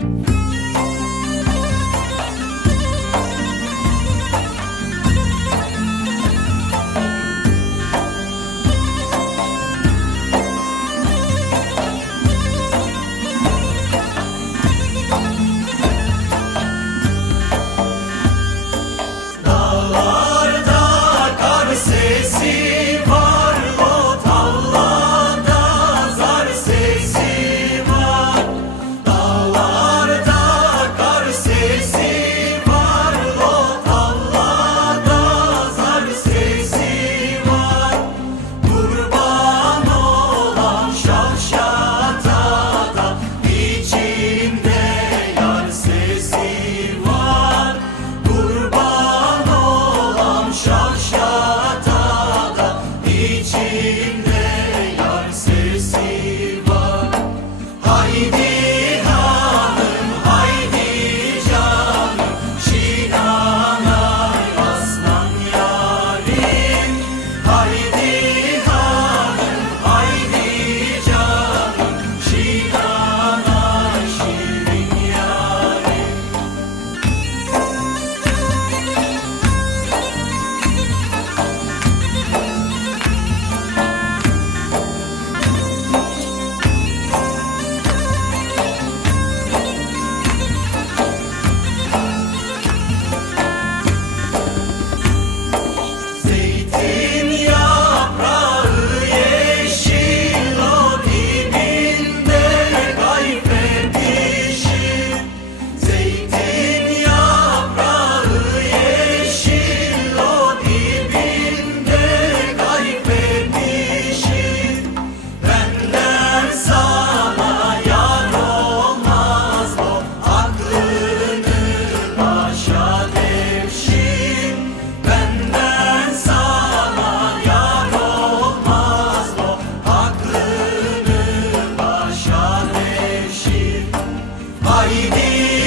Bye. Heidi. Menino.